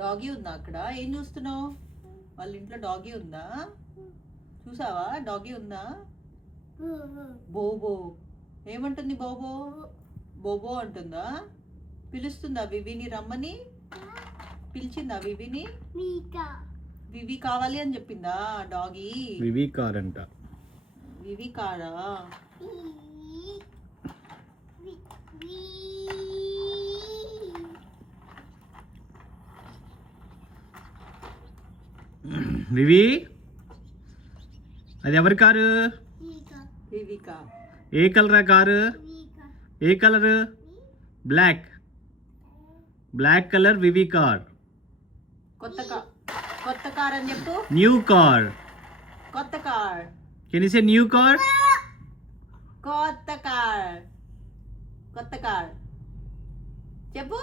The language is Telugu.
డాగీ ఉందా అక్కడ? ఏం చూస్తున్నావు? వాళ్ళ ఇంట్లో డాగీ ఉందా? చూసావా? డాగీ ఉందా? బోబో ఏమంటుంది? బోబో బోబో అంటుందా? పిలుస్తుందా వివిని రమ్మని? పిలిచిందా వివిని? వివి కావాలి అని చెప్పిందా డాగీ? వివి కార్ అంట. వివి కారా? వివి, అది ఎవరి కారు? వివికా. ఏ కలర్ కారు? ఏ colour? Black. Black colour Vivi car. కొత్త కార్ అని చెప్పు. New car. కొత్త car. Can you say new car? కొత్త కార్. కొత్త కార్ చెప్పు.